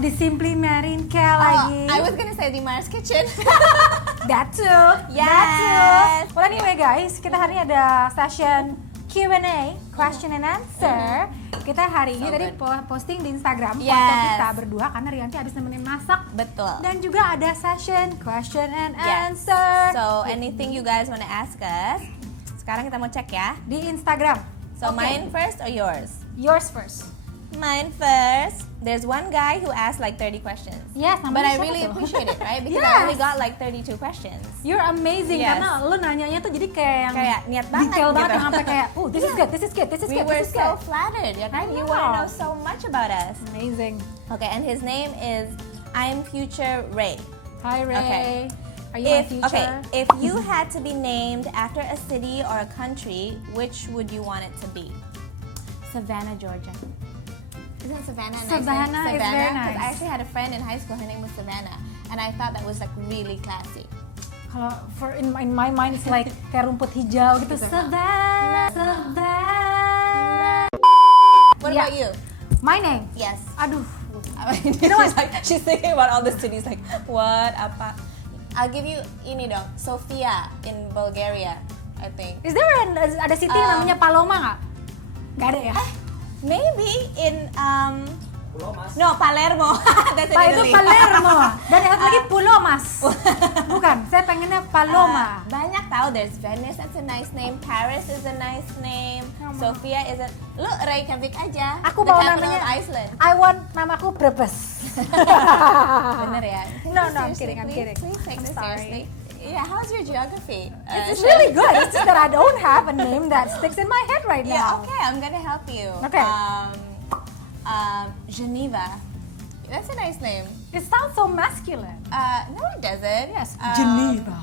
di Simply Marinka lagi. I was gonna say di Mars Kitchen. That too. Yes. That too. Well anyway guys, kita hari ini ada session Q&A, question and answer. Kita hari ini tadi posting di Instagram foto kita berdua karena Rianti habis nemenin masak. Betul. Dan juga ada session question and answer. So anything you guys wanna ask us, sekarang kita mau cek ya Di Instagram. So mine first or yours? Yours first. Mine first. There's one guy who asked like 30 questions. Yes, But I really appreciate it, right? Because I only got like 32 questions. You're amazing karena lu nanyanya tuh jadi kayak niat banget detail banget gitu. yang sampai kayak this is good, this is good, this is We good, were this is so good. flattered, ya kan? You know. want to know so much about us. Amazing. Okay, and his name is I'm Future Ray. Hi Ray. Okay. Are you my future? If you had to be named after a city or a country, which would you want it to be? Savannah, Georgia. Isn't Savannah a nice Savannah name? is very Because nice. I actually had a friend in high school, her name was Savannah. And I thought that was like really classy. Kalau in my mind it's like kayak rumput hijau gitu. Savannah, Savannah. What about you? My name. Yes. Aduh. You know what? She's thinking about all the cities like, what, apa? I'll give you ini dong, Sofia in Bulgaria, I think. Is there ada city yang namanya Paloma nggak? Nggak ada ya? Maybe in no, Palermo. That's in Pak itu Italy. Palermo. Dan yang satu lagi Pulau Mas. Bukan, saya pengennya Paloma. Banyak tahu. There's Venice, that's a nice name. Paris is a nice name. Sofia is a... Lu Reykjavik aja. Aku the mau capital namanya of Iceland. I want namaku Brebes. Bener ya? No, I'm Seriously, kidding, I'm kidding. Please take this Sorry. seriously. Yeah, how's your geography? It's really good. It's just that I don't have a name that sticks in my head right Yeah, now. okay, I'm gonna help you. Okay. Geneva. That's a nice name. It sounds so masculine. No, it doesn't. Yes, Geneva.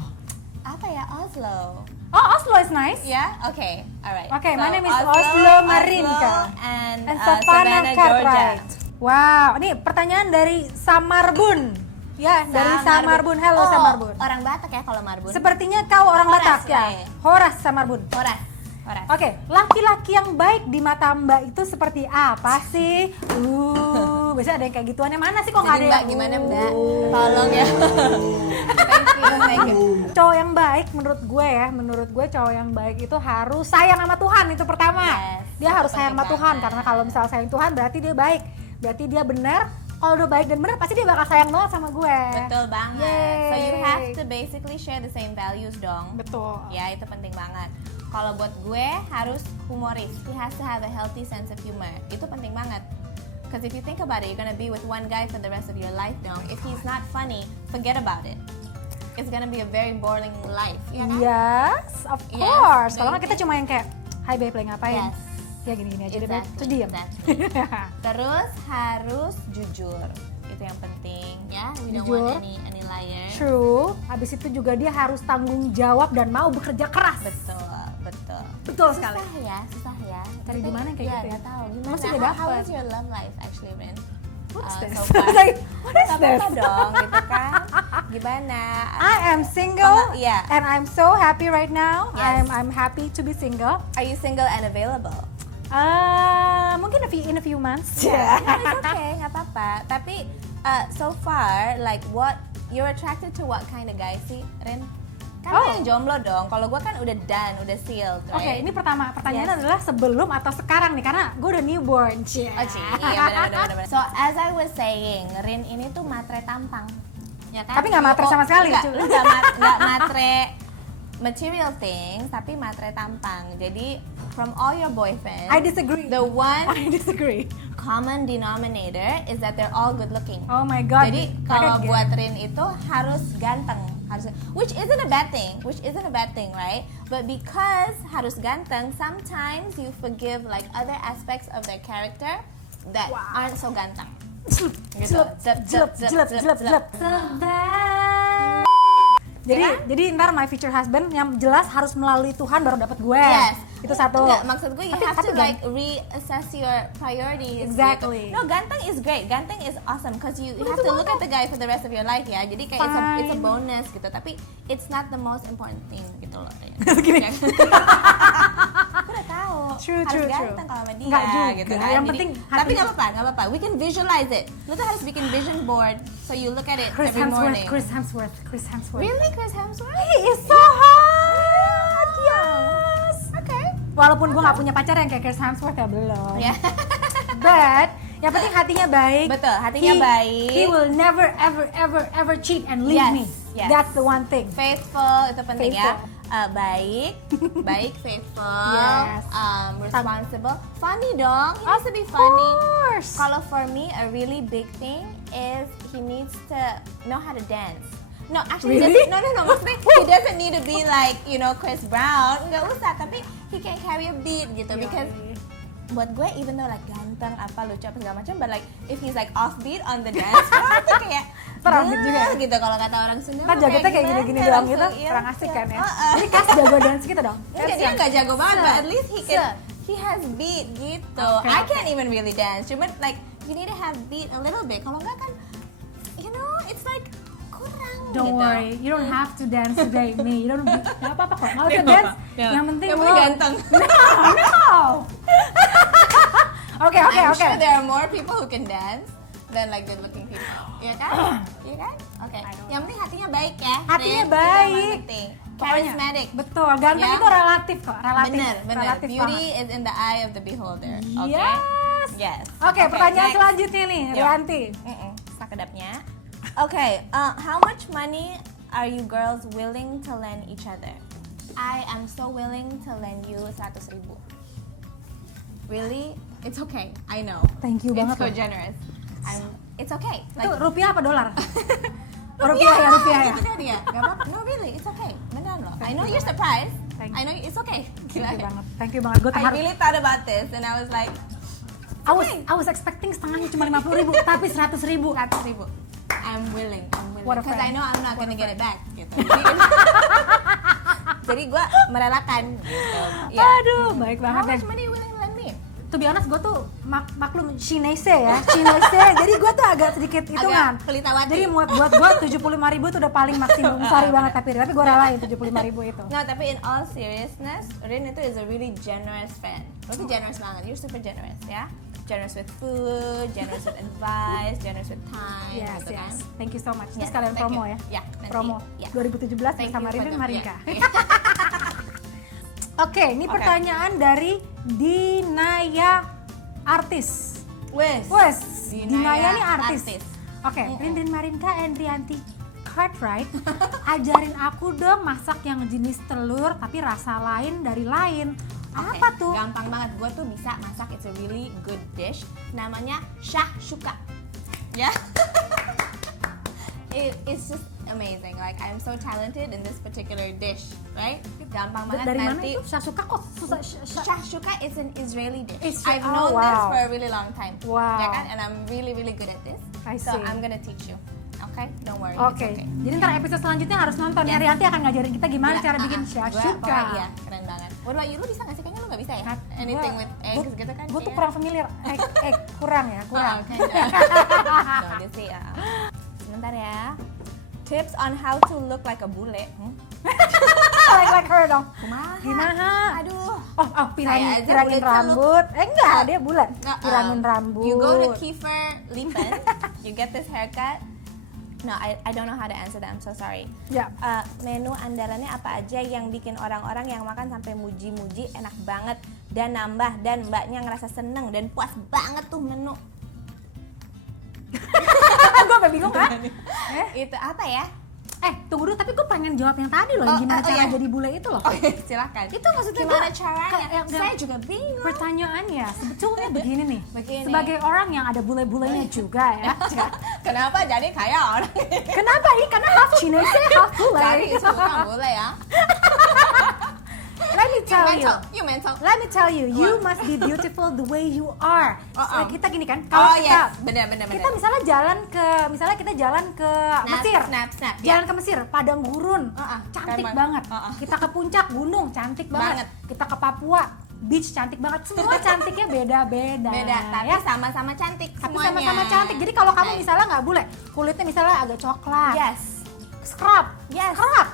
Apa ya? Oslo. Oh, Oslo is nice. Yeah. Okay. All right. Okay, So, my name is Oslo Marinka. and Savannah Georgia. Cartwright. Wow, ini pertanyaan dari Samarbun. Ya, dari Samarbun. Hello Oh, Samarbun. Orang Batak ya kalau Marbun. Sepertinya kau orang Horas, Batak ya. right? Horas Samarbun. Horas. Oke, laki-laki yang baik di mata Mbak itu seperti apa sih? Biasanya ada yang kayak gituan. Yang mana sih kok nggak ada Jadi Mbak yang gimana Mbak? Tolong ya. Thank you. Cowok yang baik menurut gue cowok yang baik itu harus sayang sama Tuhan, itu pertama. Yes, Dia itu harus sayang sama penting Tuhan banget. karena kalau misalnya sayang Tuhan berarti dia baik. Berarti dia benar. Kalau udah baik dan benar pasti dia bakal sayang banget sama gue. Betul banget. Yeay. So you have to basically share the same values dong. Betul. Ya, itu penting banget. Kalau buat gue harus humoris. He has to have a healthy sense of humor. Itu penting banget. Because if you think about it, you're gonna be with one guy for the rest of your life dong. If he's not funny, forget about it. It's gonna be a very boring life. Ya kan? Yes, of Yes, course. Kalau don't nggak kita you cuma yang kayak, Hai babe, lagi ngapain? Yes. Ya gini-gini aja deh, babe. Exactly, Terus diam. exactly. Terus harus jujur. Itu yang penting ya. We don't Jujur. want any liar. True. Habis itu juga dia harus tanggung jawab dan mau bekerja keras. Betul sekali. Susah ya. Cari di mana kayak gitu ya? Nggak tahu. Gimana? Masih nggak How dapet. is your love life actually, Rin? What's this? So far. Like, what is Nggak this? apa-apa dong, gitu kan? Gimana? I am single, Yeah. and I'm so happy right now. Yes. I'm happy to be single. Are you single and available? Mungkin in a few months. Yeah, it's okay, nggak apa-apa. Tapi so far, like what you're attracted to what kind of guy sih, Rin? Kan lo yang jomblo dong. Kalau gue kan udah done, udah sealed, right? Oke, ini pertanyaannya Yes. adalah sebelum atau sekarang nih, karena gue udah newborn. Oh, iya benar. So as I was saying, Rin ini tuh matre tampang, ya kan? Tapi nggak matre sama sekali, Nggak, cuy. lu nggak matre material things, tapi matre tampang. Jadi from all your boyfriends, I disagree. the one I disagree. common denominator is that they're all good looking. Oh my god. Jadi kalau buat Rin itu harus ganteng, which isn't a bad thing, right? But because harus ganteng, sometimes you forgive like other aspects of their character that aren't so ganteng. Gitu. Jelep. Jadi ntar my future husband yang jelas harus melalui Tuhan baru dapat gue. Yes. Itu satu. Enggak, maksud gue you have to tapi like reassess your priorities. Exactly. Gitu. No, ganteng is great. Ganteng is awesome because you have to look at the guy for the rest of your life ya. Jadi kayak it's a bonus gitu. Tapi it's not the most important thing gitu loh. Gini. Gue udah tahu. True. Harus ganteng kalau sama dia. Nggak juga, gitu kan. yang Jadi, penting tapi hatinya. nggak apa-apa. We can visualize it. Lu tuh harus bikin vision board so you look at it every morning. Chris Hemsworth. Really, Chris Hemsworth? He is so hot. Yes. Okay. Walaupun gue nggak punya pacar yang kayak Chris Hemsworth ya belum. Ya. But yang penting hatinya baik. Betul, hatinya baik. He will never ever cheat and leave Yes, me. yes. That's the one thing. Faithful itu penting ya. Faithful. Baik, faithful, Yes. responsible, funny dong. He needs to be Of funny. course. Kalau for me, a really big thing is he needs to know how to dance. No, actually, Really? no. Maksudnya, he doesn't need to be like, Chris Brown. Nggak usah, tapi he can carry a beat gitu. Because buat gue, even though like ganteng, apa lucu apa segala macam, but like if he's like offbeat on the dance floor, itu kayak Offbeat juga ya? gitu kalau kata orang Sunda. Kan jogetnya kayak gimana, gini-gini doang gitu, langsung, iya, kurang asik kan ya. Heeh. Jadi Kas jago dance gitu dong. Enggak, dia nggak jago banget, but at least Se- he has beat gitu. Okay, I okay. can't even really dance, cuman like you need to have beat a little bit. Kalau nggak kan, it's like kurang. Don't gitu. worry, you don't have to dance today, me. You don't. Gak apa-apa kok. Nggak usah Nggak dance. apa-apa, ya. Yang penting Yang lo. penting ganteng. No. Oke. I'm sure there are more people who can dance than like good-looking people. Iya kan? Iya kan? Oke. Yang penting hatinya baik ya. Hatinya Rin. Itu yang baik. paling penting. Charismatic. Betul, ganteng Ya. itu relatif kok, relatif. Bener. Relatif Beauty banget. is in the eye of the beholder. Okay? Yes. Yes. Oke, pertanyaan next. selanjutnya nih, Yuk. Rianti. Sakedapnya. Okay, how much money are you girls willing to lend each other? I am so willing to lend you 100.000. Really? It's okay. I know. Thank you It's banget so loh. generous. It's okay. Itu rupiah apa dolar? Rupiah ya. Gitu dia. Gak apa-apa. No, really, it's okay. Beneran loh. I know you you're surprised. Thank I know it's okay. Thank you banget. Gue tuh I harus. really thought about this and I was like, I was expecting setengahnya cuma 50.000, tapi 100.000. 100.000. I'm willing. What a Because I friend. know I'm not gonna get it back. Gitu. Jadi gue merelakan. Gitu. Ya. Aduh, baik How banget deh. much money you willing to lend me? To be honest, gue tuh maklum Chinese ya, Chinese. Jadi gue tuh agak sedikit hitungan. Agak pelitawati. Jadi buat gue 75.000 tuh udah paling maksimum. Sorry banget tapi gue relain 75.000 itu. No, tapi in all seriousness, Rin itu is a really generous friend. Lo tuh generous banget. You're super generous, ya. Generous with food, generous with advice, generous with time. Yes, gitu kan? yes. Thank you so much. Terus Yes, kalian thank promo you. ya. Ya, nanti. Promo Ya. 2017 Thank bersama you for Rin dan the- Marinka. yeah. Oke, ini pertanyaan dari Dinaya Artis. Wes. Dinaya nih artis. Oke, Rin dan Marinka and Rianti Cartwright, ajarin aku dong masak yang jenis telur tapi rasa lain dari lain. Oke, Apa tuh? Gampang banget. Gue tuh bisa masak. It's a really good dish. Namanya shakshuka. Ya. It's just amazing. Like I'm so talented in this particular dish, right? Gampang banget. Dari mana nanti. itu? Shakshuka kok susah. Shakshuka is an Israeli dish. Israel- I've known oh, this wow. for a really long time. Wow. Ya kan? And I'm really good at this. I So see. I'm gonna teach you. Okay? Don't worry. Oke, It's okay. jadi ntar episode selanjutnya harus nonton ya. Yes. Rianti akan ngajarin kita gimana Ya, cara bikin Gua shakshuka. pokoknya iya, keren banget. What about you? Lu bisa nggak sih? Kayaknya lu nggak bisa ya? Anything with eggs gitu kan? Gue tuh kayaknya. kurang familiar. Kurang ya, kurang. Oh, okay. No, dia sih ya. Sebentar ya. Tips on how to look like a bule. like her dong. Kumaha? Gimana? Aduh. Oh, Saya aja pirangin bulat sih, rambut. Enggak, dia bulat. Pirangin Uh-uh. rambut. You go to Kiefer Lipen, you get this haircut. No, I don't know how to answer that. I'm so sorry. Ya. Menu andalannya apa aja yang bikin orang-orang yang makan sampai muji-muji enak banget dan nambah dan mbaknya ngerasa seneng dan puas banget tuh menu. Gue sampai bingung kan? Itu apa ya? Tunggu dulu, tapi gue pengen jawab yang tadi loh, yang gimana cara iya. jadi bule itu loh. Oh iya, silakan. Itu maksudnya Gimana gua- caranya? kayak- Saya juga bingung. Pertanyaannya sebetulnya begini nih. Begini. Sebagai orang yang ada bule-bulenya juga ya. Kenapa jadi kayak orang? Kenapa ini? Karena half Chinese, half bule. Cari itu bukan boleh ya. Let me tell you. You mental. Let me tell you, you must be beautiful the way you are. Uh-uh. Kita gini kan, Oh kalau kita yes, benar. kita misalnya kita jalan ke Mesir. Snap. Jalan ke Mesir, padang gurun, Uh-uh, cantik keren banget. banget. Kita ke puncak gunung, cantik banget. Banget. Kita ke Papua, beach cantik banget. Semua cantiknya beda-beda. Beda, tapi ya. sama-sama cantik Tapi semuanya. sama-sama cantik. Jadi kalau kamu Nice. misalnya nggak bule, kulitnya misalnya agak coklat, Yes. scrub, Yes. scrub.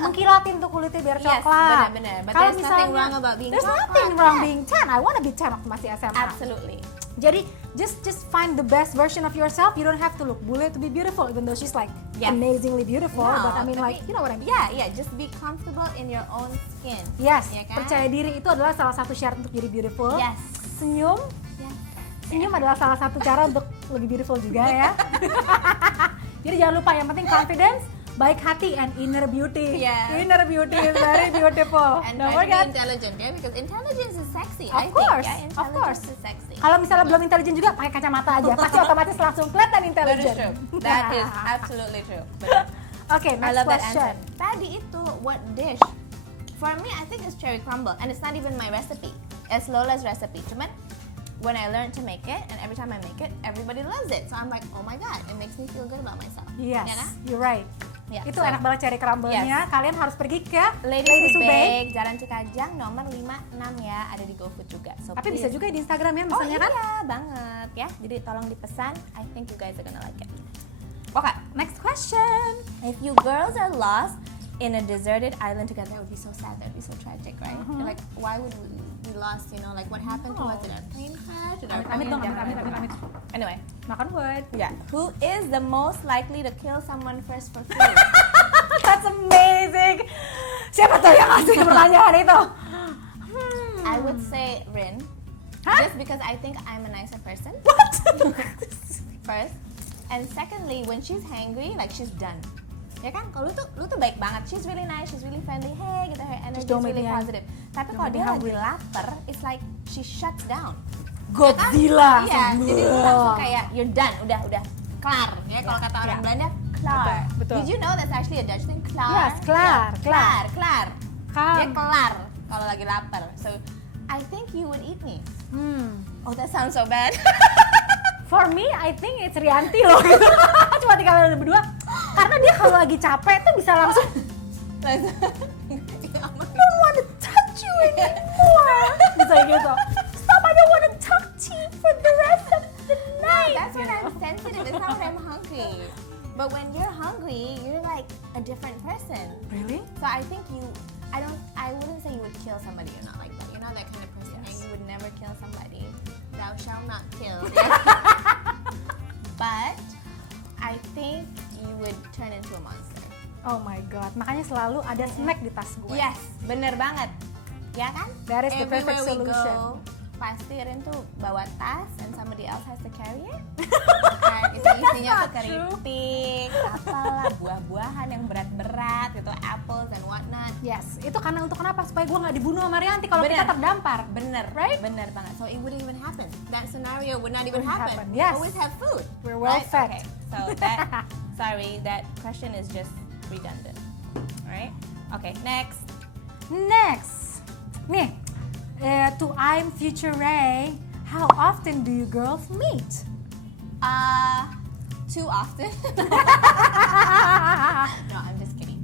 mengkilatin tuh kulitnya biar Yes, coklat. benar-benar. But Kalau there's nothing wrong about being there's coklat. nothing wrong Yes. being tan. I wanna be tan waktu masih SMA. Absolutely. Jadi just find the best version of yourself. You don't have to look bule to be beautiful, even though she's like Yes. amazingly beautiful. No, But I mean, like, tapi- you know what I mean? Yeah, just be comfortable in your own skin. Yes, Ya kan? percaya diri itu adalah salah satu syarat untuk jadi beautiful. Yes. Senyum, Yes. senyum adalah salah satu cara untuk lebih beautiful juga ya. Jadi jangan lupa, yang penting confidence, baik hati, and inner beauty. Yes. Inner beauty is very beautiful. And Don't try to be forget. intelligent, yeah, because intelligence is sexy. Of I course, think, yeah, of course. intelligence is sexy. Kalau misalnya belum intelijen juga, pakai kacamata aja. Pasti otomatis langsung kelihatan That is intelijen. true. That is absolutely true. But Oke, I next love that question. answer. Tadi itu what dish? For me, I think it's cherry crumble, and it's not even my recipe. It's Lola's recipe. Cuman when I learned to make it, and every time I make it, everybody loves it. So I'm like, oh my god, it makes me feel good about myself. Yes, Ya kan? you're right. Yeah, Itu so- enak banget cherry crumble-nya. Yes. Kalian harus pergi ke Ladies Ladies Who Who Bake. Bake, Jalan Cikajang nomor 56 ya, ada di GoFood juga. So Tapi bisa please- juga di Instagram ya, Oh misalnya iya kan? banget ya. Jadi tolong dipesan. I think you guys are gonna like it. Oke, next question. If you girls are lost in a deserted island together, that would be so sad. That would be so tragic, right? Uh-huh. Like, why would we be lost? You know, like what happened to us? Did our plane crash? Did our Amit plane dong, amit. Anyway, Makan wood. yeah. Who is the most likely to kill someone first for food? That's amazing. Siapa tuh yang ngasih pertanyaan itu? I would say Rin. Hah? Just because I think I'm a nicer person. What? First, and secondly, when she's hangry, like she's done. Ya kan, kalau lu tuh baik banget. She's really nice, she's really friendly. Hey, gitu, her energy don't is make really me hungry. positive. Tapi Don't kalau make me dia lagi hungry. lapar, it's like she shuts down. Godzilla. Iya, jadi lu langsung kayak you're done, udah kelar. Ya kalau kata orang ya. Belanda, kelar. Betul. Did you know that's actually a Dutch thing? Kelar. Yes, kelar, Yeah, kelar. kelar. Calm. Dia kelar kalau lagi lapar. So I think you would eat me. Oh, that sounds so bad. For me, I think it's Rianti loh. Cuma tinggal berdua. Karena dia kalau lagi capek tuh bisa langsung don't want to touch you anymore. Bisa gitu. Stop, I don't want to talk to you for the rest of the night. That's when you know? I'm sensitive. It's not when I'm hungry. But when you're hungry, you're like a different person. Really? So I think I wouldn't say you would kill somebody. You're not like that. You're not that kind of person. Yes. Like you would never kill somebody. Thou shalt not kill. But I think you would turn into a monster. Oh my god, makanya selalu ada snack di tas gue. Yes, bener banget. Ya kan? That is the perfect Everywhere we solution. go, pasti Rin tuh bawa tas and somebody else has to carry it. And isinya tuh not true. keripik, apalah, buah-buahan yang berat-berat gitu, apples and whatnot. Yes, itu karena untuk kenapa? Supaya gue nggak dibunuh sama Rianti kalau kita Bener. terdampar. Bener, Right? bener banget. So it wouldn't even happen. That scenario would not even Wouldn't happen. happen, We yes. always have food. We're well right? fed. Okay, so that, sorry, that question is just redundant. Alright? Okay, next. Next, nih, to I'm Future Ray, how often do you girls meet? Too often. No, I'm just kidding.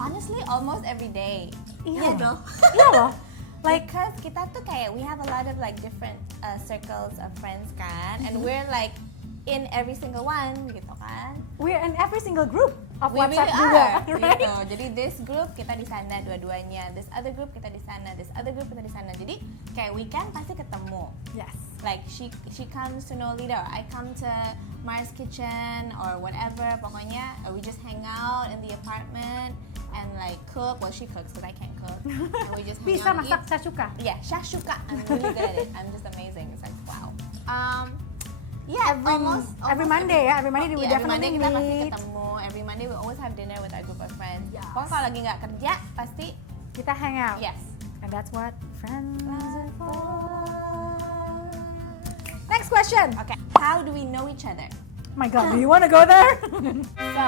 Honestly, almost every day. Iya dong. Iya loh. Like, Because kita tuh kayak we have a lot of like different circles of friends kan, and we're like in every single one gitu kan. we're in every single group of We WhatsApp really juga, are, right? gitu. Jadi this group kita di sana dua-duanya, this other group kita di sana, this other group kita di sana. Jadi kayak weekend pasti ketemu. Yes. Like she comes to Nolita, or I come to Mars Kitchen or whatever. Pokoknya we just hang out in the apartment and like cook. Well, she cooks because I can't cook. And we just hang Bisa out and masak eat. shakshuka. Yeah, shashuka. I'm really good at it. I'm just amazing. It's like wow. Yeah, Every Monday ya, every Monday we yeah, every definitely Monday kita pasti meet. ketemu. Every Monday we always have dinner with our group of friends. Yes. Pokoknya kalau lagi nggak kerja pasti Kita hang out. yes. And that's what friends are for. Next question. Okay. How do we know each other? My God, do you wanna go there? So,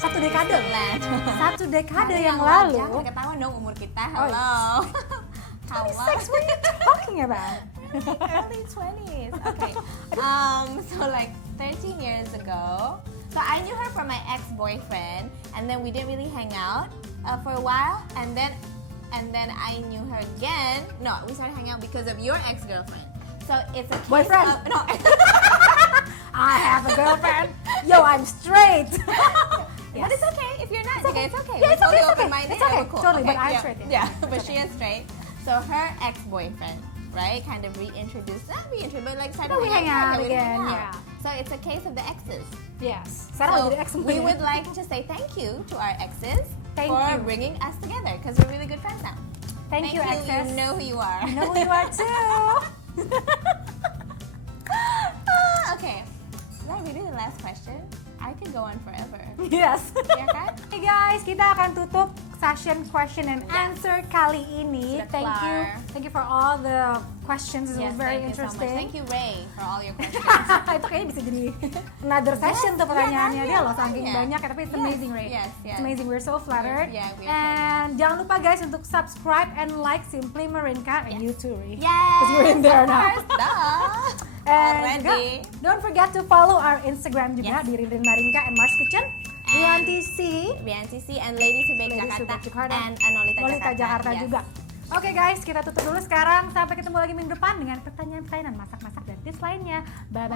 Satu dekade. Land. Satu dekade Hari yang lalu. Jangan ketahuan dong umur kita. Oh, Hello. Hello. 26, what are you talking about? Early 20s. Okay. So like 13 years ago. So I knew her from my ex-boyfriend, and then we didn't really hang out for a while, and then I knew her again. No, we started hanging out because of your ex-girlfriend. So it's a case Boyfriend. of, no. I have a girlfriend. Yo, I'm straight. But it's okay if you're not. It's okay. Yeah, it's We're okay, totally it's okay. open-minded It's okay. and we're cool. Totally, but Okay, I'm yeah. straight, yeah. Yeah, It's but okay. she is straight. So her ex-boyfriend, right, kind of reintroduced, not reintroduced, but like started No, we hang out we again, hang yeah. out. So it's a case of the exes. Yes. Sekarang So jadi ex semua we ya. would like to say thank you to our exes Thank for you. bringing us together because we're really good friends now. Thank you, exes. You know who you are. I know who you are too. Okay. Is that really the last question? I could go on forever. Yes. Ya kan? Hey guys, kita akan tutup session question and answer kali ini. Sudah Thank you for all the questions. It was very thank you so much. interesting. Thank you Ray for all your questions. Itu kayaknya bisa jadi another session tuh pertanyaannya dia loh, saking iya. banyak ya, tapi it's amazing, Ray. Yes. It's amazing, we're so flattered. Yeah, we are And jangan lupa guys untuk subscribe and like Simply Marinka and you too, Ray. Yes. Because you're in there of now. course, duh. And juga, Already. don't forget to follow our Instagram juga Yes. di Rinrin Marinka and Mars Kitchen, Rianti C, BNTC and Ladies Who Bake Ladies Who Jakarta, Bake Jakarta, and Anolita Lolita Jakarta Yes. juga. Oke guys, kita tutup dulu sekarang. Sampai ketemu lagi minggu depan dengan pertanyaan-pertanyaan masak-masak dan tips lainnya. Bye-bye.